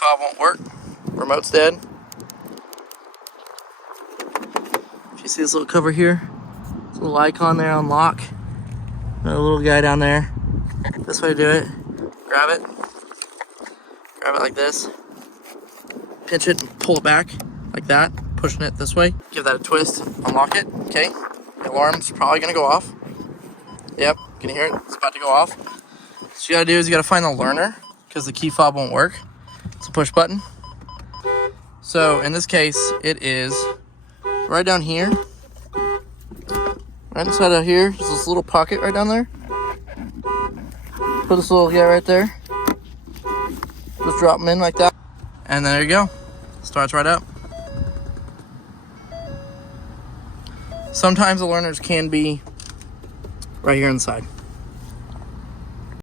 fob won't work. Remote's dead. If you see this little cover here, this little icon there on lock. Another little guy down there. This way to do it. Grab it like this. Pinch it and pull it back like that. Pushing it this way. Give that a twist. Unlock it. Okay. The alarm's probably gonna go off. Yep. Can you hear it? It's about to go off. So you gotta do is you gotta find the learner because the key fob won't work. It's a push button. So in this case, it is right down here. Right inside of here, there's this little pocket right down there. Put this little guy right there. Just drop them in like that. And there you go. Starts right up. Sometimes the learners can be right here inside.